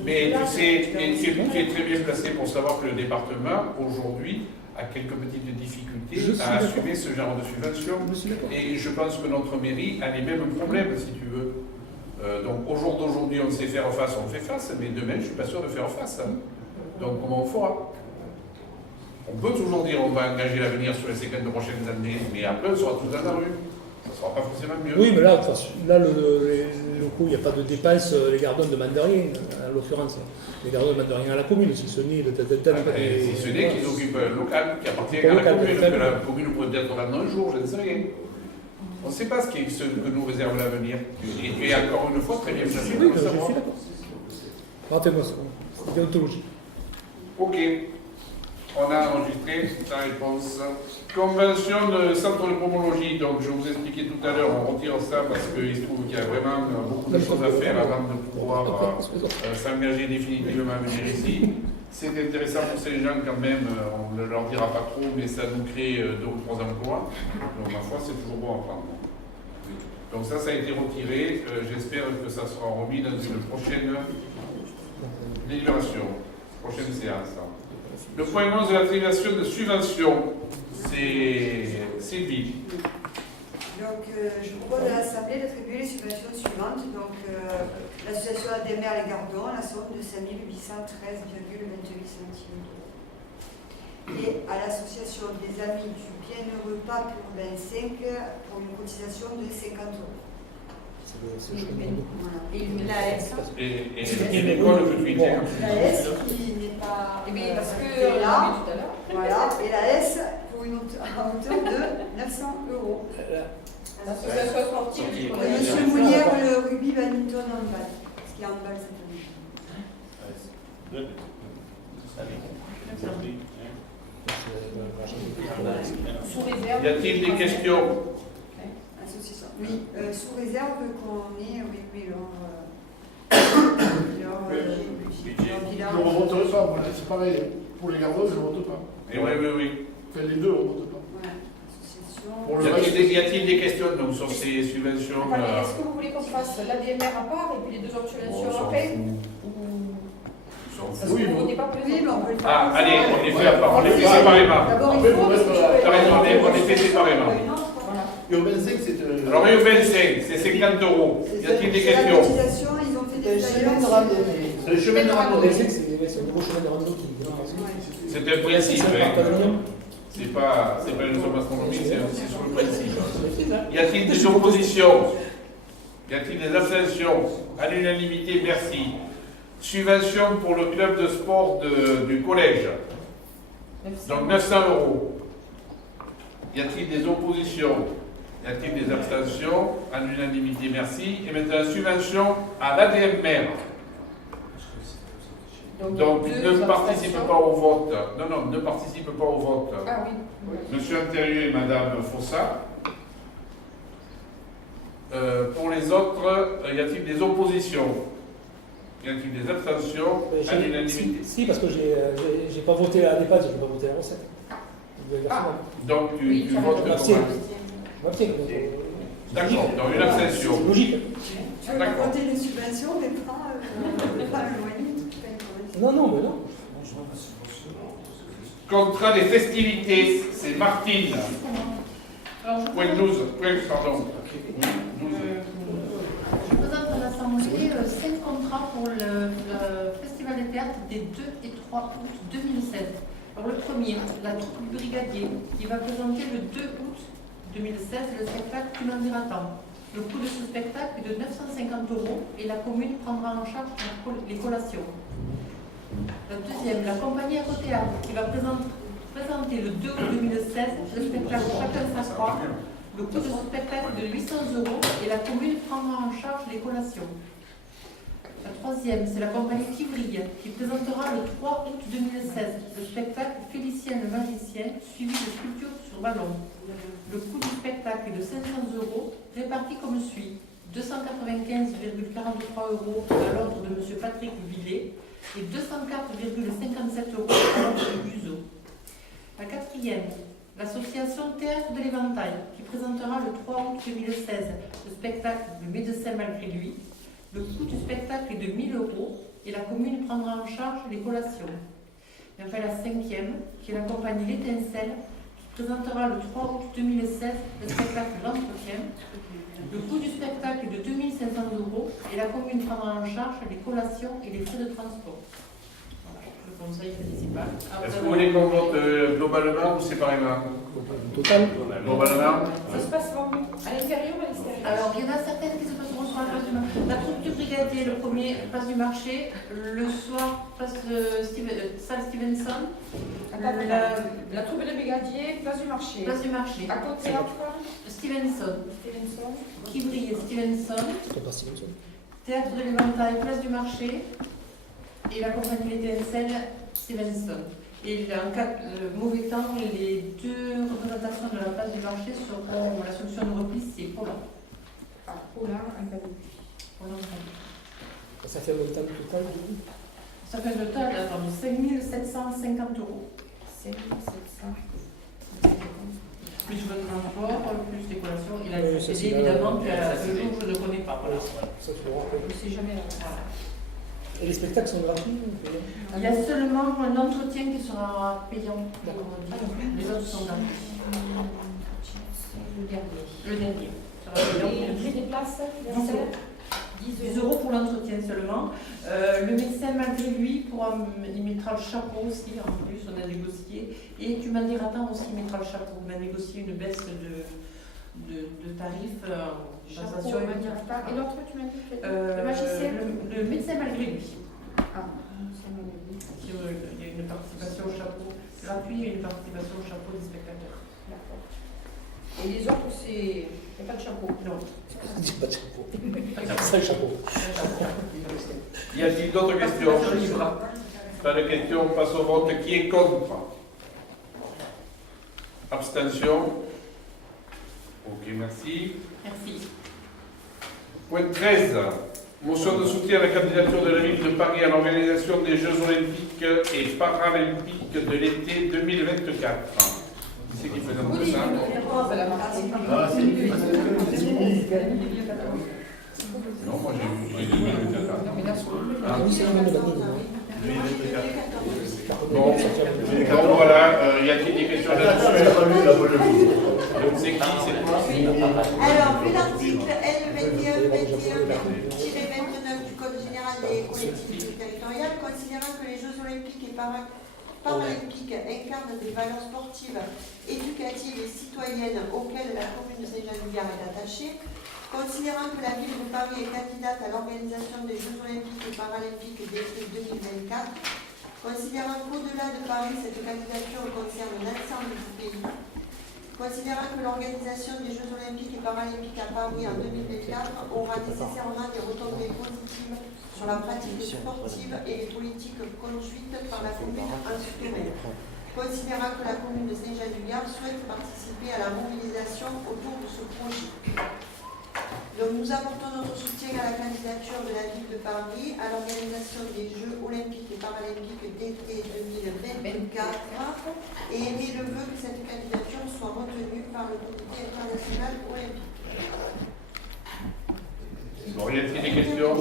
Mais tu sais, tu es très bien placé pour savoir que le département, aujourd'hui, a quelques petites difficultés à assumer ce genre de subvention. Et je pense que notre mairie a les mêmes problèmes, si tu veux. Donc au jour d'aujourd'hui, on sait faire face, on fait face, mais demain, je ne suis pas sûr de faire face. Donc comment on fera? On peut toujours dire on va engager l'avenir sur les 50 prochaines années, mais après, on sera tous dans la rue. Ça ne sera pas forcément mieux. Oui, mais là, les locaux, il n'y a pas de dépenses, les Gardons ne demandent rien, en l'occurrence. Les Gardons ne demandent rien à la commune, si ce n'est si ce n'est qu'ils occupent un local qui appartient à la commune, que la commune pourrait peut-être rendre un jour, je ne sais rien. On ne sait pas ce que nous réserve l'avenir. Et tu es encore une fois très bien placé pour le savoir. Rappelez-moi ça, c'est déontologie. Ok. On a enregistré ta réponse. Convention de centre de pomologie, donc je vous expliquais tout à l'heure, on retire ça parce qu'il se trouve qu'il y a vraiment beaucoup de choses à faire avant de pouvoir s'engager définitivement à venir ici. C'est intéressant pour ces gens quand même, on ne leur dira pas trop, mais ça nous crée 2 ou 3 emplois. Donc ma foi, c'est toujours bon à prendre. Donc ça a été retiré. J'espère que ça sera remis dans une prochaine délibération, prochaine séance. Le point 11 de l'attribution de subventions, c'est Sylvie. Donc, je propose à l'Assemblée d'attribuer les subventions suivantes. Donc, l'association Adémer Les Gardons, la somme de 5 813,28 centimes d'euros. Et à l'association des Amis du Bienheureux Pape Urbain 5 pour une cotisation de 50 euros. Voilà. Et la S. Et l'école que tu étais. La S qui n'est pas. Eh bien, parce que est là. tout à l'heure. Voilà. Et la S pour une à hauteur de 900 euros. L'association sportive du collège. Monsieur Mounière, le rugby badminton handball. Parce qu'il y a handball cette année. Sous réserve. Y a-t-il des questions? Association. Oui, sous réserve qu'on ait, oui, Je ne voterai pas, moi, c'est pareil. Pour les gardos, je ne vote pas. Oui. Enfin, les deux, on ne vote pas. Voilà. Association. Pour le reste, Y a-t-il des questions donc, sur ces subventions? Attendez, est-ce que vous voulez qu'on fasse l'ADMR à part et puis les 2 autres subventions après? Parce Oui, que vous ne votez pas pour les Oui, mais autres. on peut le faire. Ah, allez, on les fait à part, on les fait séparément. D'abord, il Après, faut. vous restez là. T'as raison, on les fait séparément. Voilà. Urbain 5, c'est Alors, Rio 25, c'est 50 euros. Y a-t-il des questions? La cotisation, ils ont fait des le chemin de randonnée. C'est des beaux chemins de randonnée qui C'est un principe. C'est pas une somme astronomique, c'est sur le principe. Y a-t-il des oppositions? Y a-t-il des abstentions? À l'unanimité, merci. Subvention pour le club de sport du collège. Donc 900 euros. Y a-t-il des oppositions? Y a-t-il des abstentions? À l'unanimité, merci. Et maintenant, subvention à l'ADMR. Donc ne participe pas au vote. Non, ne participe pas au vote. Ah oui. Monsieur Intérieur et Madame Fossa. Pour les autres, y a-t-il des oppositions? Y a-t-il des abstentions? À l'unanimité. Si, parce que j'ai pas voté à l'EHPAD, je n'ai pas voté à la recette. Donc tu votes comment? D'accord, donc une abstention. C'est logique. Tu veux pas voter les subventions, mais pas le loyer. Non, mais non. Contrat des festivités, c'est Martine. Point 12, pardon. Oui, 12. Je présente à l'Assemblée 5 contrats pour le Festival des théâtres des 2 et 3 août 2016. Alors le premier, la troupe Brigadier, qui va présenter le 2 août 2016 le spectacle Tu m'en diras tant. Le coût de ce spectacle est de 950 € et la commune prendra en charge les collations. Le deuxième, la compagnie Aérothéâtre, qui va présenter le 2 août 2016 le spectacle Chacun sa croix. Le coût de ce spectacle est de 800 € et la commune prendra en charge les collations. La troisième, c'est la compagnie Tivry qui présentera le 3 août 2016 le spectacle Félicien le magicien suivi de sculptures sur ballon. Le coût du spectacle est de 500 € répartis comme suit. 295,43 € à l'ordre de M. Patrick Villet et 204,57 € à l'ordre de Buzeau. La quatrième, l'association Théâtre de l'Éventail qui présentera le 3 août 2016 le spectacle Le médecin malgré lui. Le coût du spectacle est de 1 000 € et la commune prendra en charge les collations. Et enfin la cinquième, qui est la compagnie L'Étincelle, qui présentera le 3 août 2016 le spectacle L'Entretien. Le coût du spectacle est de 2 500 € et la commune prendra en charge les collations et les frais de transport. Voilà, le conseil municipal. Est-ce que vous voulez qu'on vote globalement ou séparément? Total. Globalement. Ça se passe à l'intérieur ou à l'extérieur? Alors, il y en a certaines qui se passeront sur la place du marché. La troupe du brigadier, le premier, place du marché. Le soir, place de salle Stevenson. La troupe de brigadier, place du marché. Place du marché. À côté théâtre Stevenson. Qui brille Stevenson. Stevenson. Théâtre de l'Éventail, place du marché. Et la compagnie L'Étincelle, Stevenson. Et en cas de mauvais temps, les deux représentations de la place du marché seront la solution de repli, c'est Poland. Poland, un cas de pluie. Ça fait un montant total du coup. Ça fait un total de 5 750 euros. 5 700. Plus votre transport, plus les collations et la ça, CD, évidemment, que le jour je ne connais pas. Voilà. Ça, tu verras. Je ne sais jamais la Voilà. Et les spectacles sont gratuits ou payants? Il y a seulement un entretien qui sera payant. Les autres sont gratuits. Le dernier. Le dernier. Ça va payant. Et le prix des places, 10 euros pour l'entretien seulement. Le médecin, malgré lui, il mettra le chapeau aussi, en plus, on a négocié. Et tu m'en diras tant aussi, il mettra le chapeau. On a négocié une baisse de tarifs. Chapeau, et l'autre, tu m'as dit le magicien le médecin, malgré lui. Ah, Il y a une participation au chapeau gratuit et une participation au chapeau des spectateurs. d'accord. Et les autres, il n'y a pas de chapeau. Non. Il n'y a pas de chapeau. C'est le chapeau. Y a-t-il d'autres questions? Pas de questions, on passe au vote. Qui est contre? Abstention? Ok, merci. Merci. Point 13. Motion de soutien à la candidature de la ville de Paris à l'organisation des Jeux Olympiques et Paralympiques de l'été 2024. Qui c'est qui présente ça? Non, moi j'ai 2024. Ah. Bon, donc voilà, y a-t-il des questions là-dessus? Donc c'est qui? Alors, vu l'article L21-21-29 du Code général des collectivités territoriales, considérant que les Jeux olympiques et paralympiques incarnent des valeurs sportives, éducatives et citoyennes auxquelles la commune de Saint-Jean-du-Gard est attachée, considérant que la ville de Paris est candidate à l'organisation des Jeux olympiques et paralympiques d'été 2024, considérant qu'au-delà de Paris, cette candidature concerne l'ensemble du pays, considérant que l'organisation des Jeux olympiques et paralympiques à Paris en 2024 aura nécessairement des retombées positives sur la pratique sportive et les politiques conduites par la commune en ce domaine, considérant que la commune de Saint-Jean-du-Gard souhaite participer à la mobilisation autour de ce projet. Donc nous apportons notre soutien à la candidature de la ville de Paris à l'organisation des Jeux olympiques et paralympiques d'été 2024 et émet le vœu que cette candidature soit retenue par le comité international olympique. Bon, y a-t-il des questions?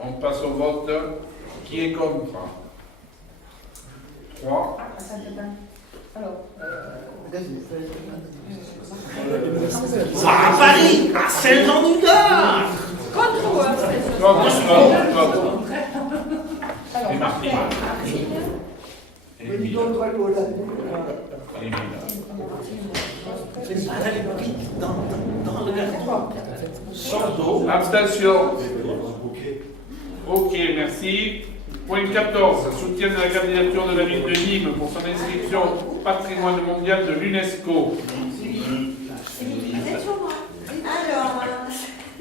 On passe au vote. Qui est contre? 3. Alors, À Paris, à Saint-Jean-du-Gard. contre ou abstention? Contre. Alors, Et Martine. Martine. Dans le carton. Sans dos. Abstention. Ok, merci. Point 14. Soutien de la candidature de la ville de Nîmes pour son inscription au patrimoine mondial de l'UNESCO. C'est sur moi. Alors,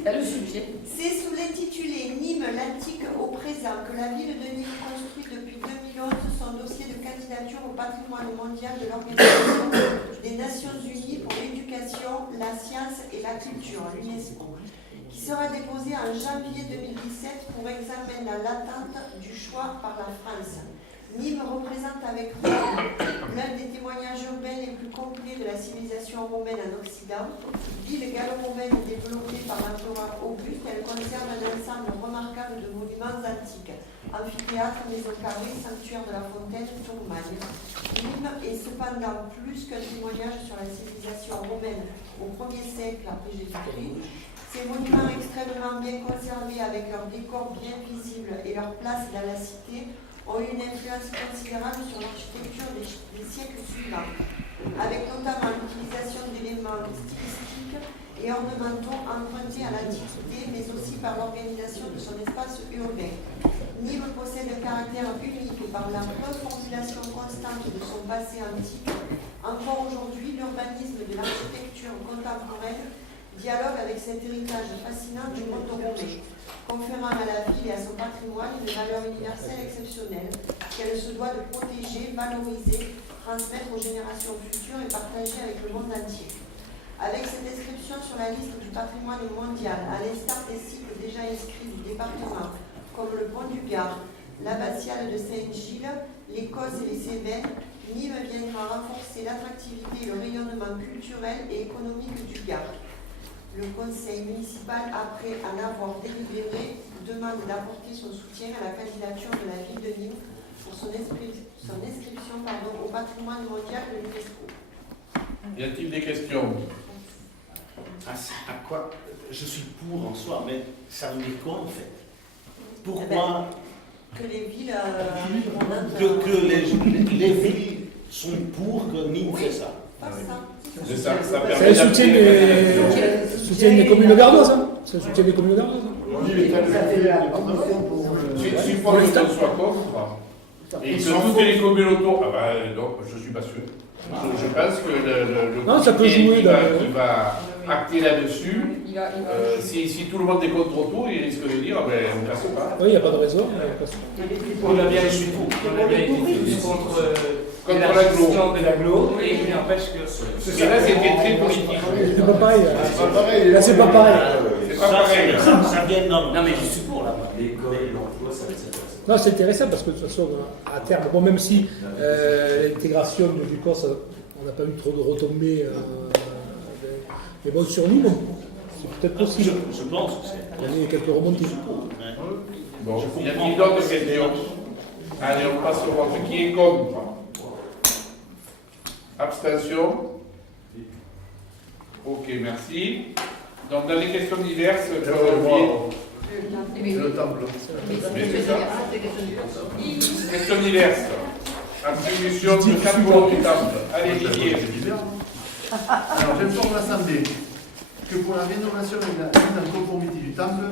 Le sujet. c'est sous l'intitulé Nîmes, l'antique au présent que la ville de Nîmes construit depuis 2011 son dossier de candidature au patrimoine mondial de l'Organisation des Nations Unies pour l'éducation, la science et la culture, l'UNESCO, qui sera déposé en janvier 2017 pour examen dans l'attente du choix par la France. Nîmes représente avec l'un des témoignages urbains les plus complets de la civilisation romaine en Occident. Ville gallo-romaine développée par l'empereur Auguste, elle conserve un ensemble remarquable de monuments antiques. Amphithéâtre, maison carrée, sanctuaire de la Fontaine, Tourmagne. Nîmes est cependant plus qu'un témoignage sur la civilisation romaine au 1er siècle après Jésus-Christ. Ces monuments extrêmement bien conservés avec leur décor bien visible et leur place dans la cité ont eu une influence considérable sur l'architecture des siècles suivants, avec notamment l'utilisation d'éléments stylistiques et ornementaux empruntés à l'Antiquité, mais aussi par l'organisation de son espace urbain. Nîmes possède un caractère unique par la reformulation constante de son passé antique. Encore aujourd'hui, l'urbanisme de l'architecture contemporaine dialogue avec cet héritage fascinant du monde romain, conférant à la ville et à son patrimoine une valeur universelle exceptionnelle, qu'elle se doit de protéger, valoriser, transmettre aux générations futures et partager avec le monde entier. Avec cette inscription sur la liste du patrimoine mondial, à l'instar des sites déjà inscrits du département, comme le pont du Gard, l'abbatiale de Saint-Gilles, les Cosses et les Cévennes, Nîmes viendra renforcer l'attractivité et le rayonnement culturel et économique du Gard. Le conseil municipal, après en avoir délibéré, demande d'apporter son soutien à la candidature de la ville de Nîmes pour son inscription au patrimoine mondial de l'UNESCO. Y a-t-il des questions? À quoi? Je suis pour en soi, mais ça veut dire quoi en fait? Pourquoi que les villes... que les villes sont pour que Nîmes fait ça? C'est le soutien des communes gardoises, hein? C'est le soutien des communes gardoises. Si pour l'instant soit contre, et que toutes les communes autour, ah ben non, je suis pas sûr. Je pense que le comité qui va acter là-dessus, si tout le monde est contre tout, il risque de dire, ben on ne passe pas. Oui, il n'y a pas de raison. On a bien été tous contre l'élargissement de l'agglo, et il n'empêche que ce cas-là, c'était très politique. C'est pas pareil. Là, c'est pas pareil. C'est pas pareil. Ça vient non, mais je suis pour là-bas. L'école, l'emploi, ça va être... Non, c'est intéressant parce que de toute façon, à terme, bon, même si l'intégration du COS, on n'a pas eu trop de retombées, mais bon, sur nous, c'est peut-être possible. Je pense que c'est. Il y a quelques remontées. Bon, il y a d'autres questions. Allez, on passe au vote. Qui est contre? Abstention? Ok, merci. Donc, dans les questions diverses, je Le temple. Questions diverses. Attribution de 4 euros du temple. Allez, Didier. Alors, j'informe l'Assemblée que pour la rénovation et la mise en conformité du temple,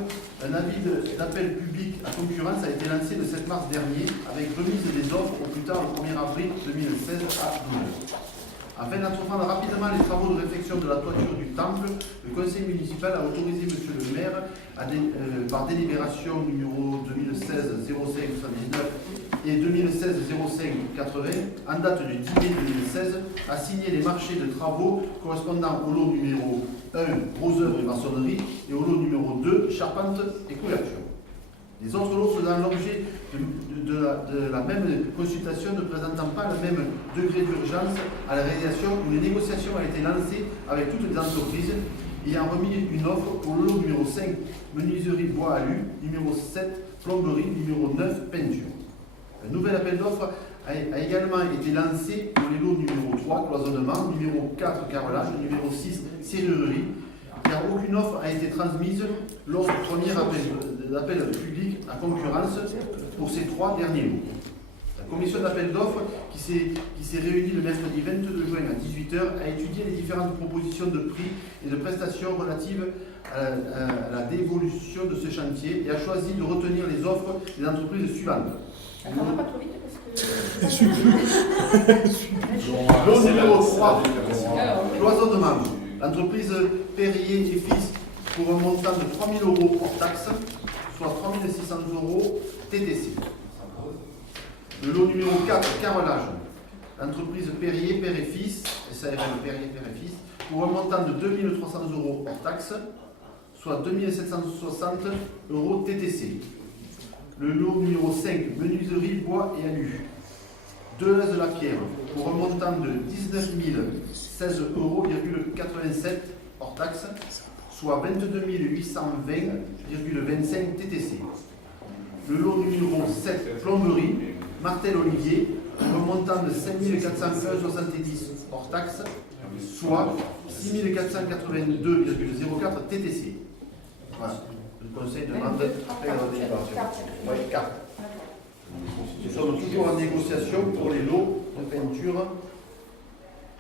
un avis d'appel public à concurrence a été lancé le 7 mars dernier avec remise des offres au plus tard le 1er avril 2016 à 12h. Afin d'entreprendre rapidement les travaux de réfection de la toiture du temple, le conseil municipal a autorisé M. le maire, par délibération numéro 2016-05-79 et 2016-05-80, en date du 10 mai 2016, à signer les marchés de travaux correspondant au lot numéro 1, gros œuvres et maçonnerie, et au lot numéro 2, charpente et couverture. Les autres lots faisant l'objet de la même consultation, ne présentant pas le même degré d'urgence à la réalisation, où les négociations ont été lancées avec toutes les entreprises ayant remis une offre au lot numéro 5, menuiserie bois alu, numéro 7, plomberie, numéro 9, peinture. Un nouvel appel d'offres a également été lancé pour les lots numéro 3, cloisonnement, numéro 4, carrelage, numéro 6, serrurerie, car aucune offre a été transmise lors du premier appel public à concurrence pour ces 3 derniers lots. La commission d'appel d'offres, qui s'est réunie le mercredi 22 juin à 18h, a étudié les différentes propositions de prix et de prestations relatives à la dévolution de ce chantier et a choisi de retenir les offres des entreprises suivantes. Attends, pas trop vite parce que... Lot numéro 3, cloisonnement. L'entreprise Perrier et Fils pour un montant de 3 000 € hors taxe, soit 3 600 € TTC. Le lot numéro 4, carrelage. L'entreprise Perrier, Père et Fils, SARL Perrier, Père et Fils, pour un montant de 2 300 € hors taxe, soit 2 760 € TTC. Le lot numéro 5, menuiserie, bois et alu. Deleuze la Pierre, pour un montant de 19 016,87 € hors taxe, soit 22 820,25 TTC. Le lot numéro 7, plomberie, Martel Olivier, pour un montant de 5 470 hors taxe, soit 6 482,04 TTC. Voilà. Le conseil demande de faire la délibération. Oui, 4. Nous sommes toujours en négociation pour les lots de peinture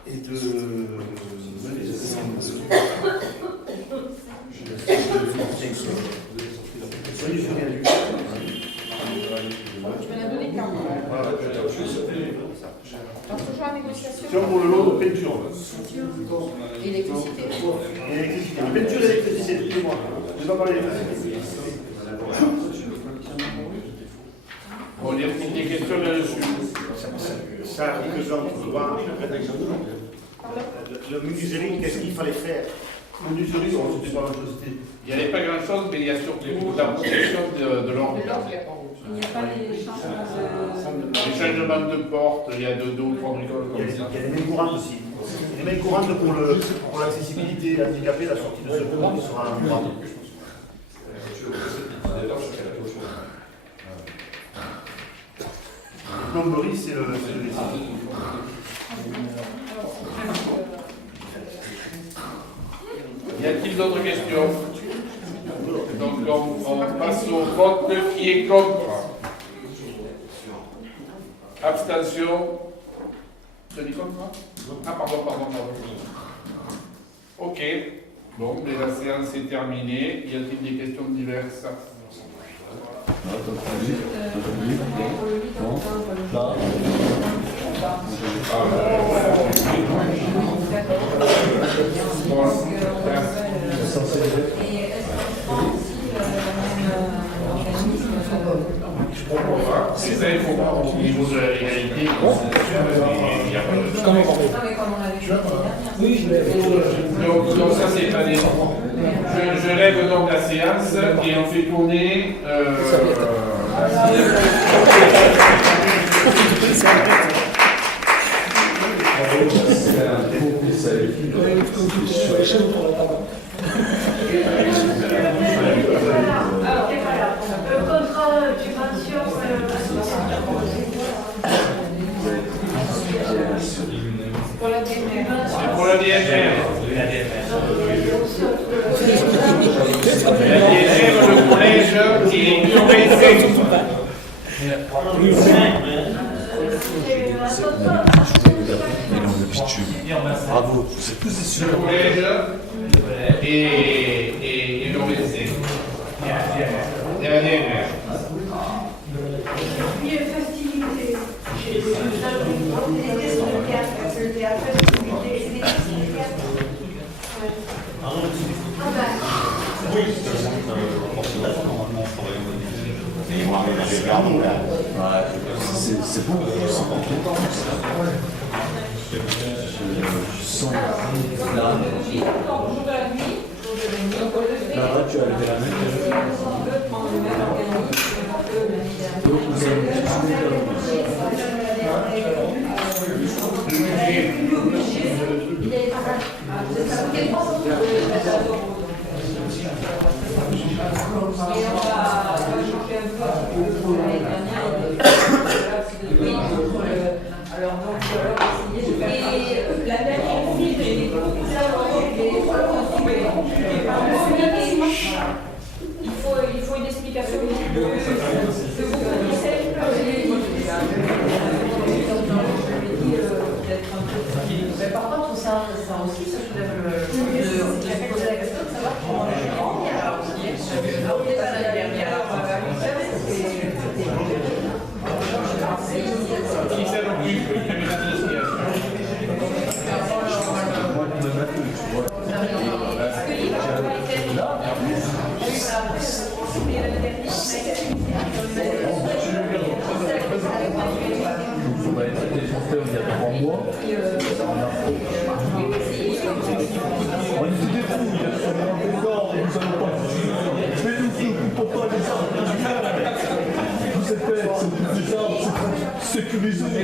et de Tu m'en as donné 4. Donc toujours en négociation. Pour le lot de peinture. Électricité. Électricité. Peinture et électricité, dites-moi. Je ne vais pas parler d'électricité. Bon, il y a des questions là-dessus. ça représente quoi? Le menuiserie, qu'est-ce qu'il fallait faire? Menuiserie, c'était pas grand-chose. Il n'y avait pas grand-chose, mais il y a surtout la protection de l'angle. Il n'y a pas les changements de... Les changements de porte, il y a deux ou trois bricoles Il y comme ça. a les mains courantes aussi. Les mains courantes pour l'accessibilité handicapée, la sortie de ce pont qui sera en droite. La plomberie, c'est le Y a-t-il d'autres questions? Donc on passe au vote qui est contre. Abstention. Tu as dit contre? Ah pardon. Ok. Bon, mais la séance est terminée. Y a-t-il des questions diverses? C'est ça, il faut voir au niveau de la légalité. Il n'y a pas de... Donc ça, c'est pas des... Je lève donc la séance et on fait tourner... Le contrat du mention, pour la DMR. C'est pour la DMR. La DMR, le collège qui est URC. Bravo, c'est tous des super. Le collège et l'OBC. Et la DMR. Mieux festivité. Chez les c'est bon, je sens compétent. Je sens là, tu as levé la main. Donc vous avez la dernière visite, j'ai des groupes il faut une explication de vous connaissez. Par contre, ça aussi, ça soulève le... J'ai posé la question de savoir comment les gens... Qui s'en occupe? Le cabinet sécurisé.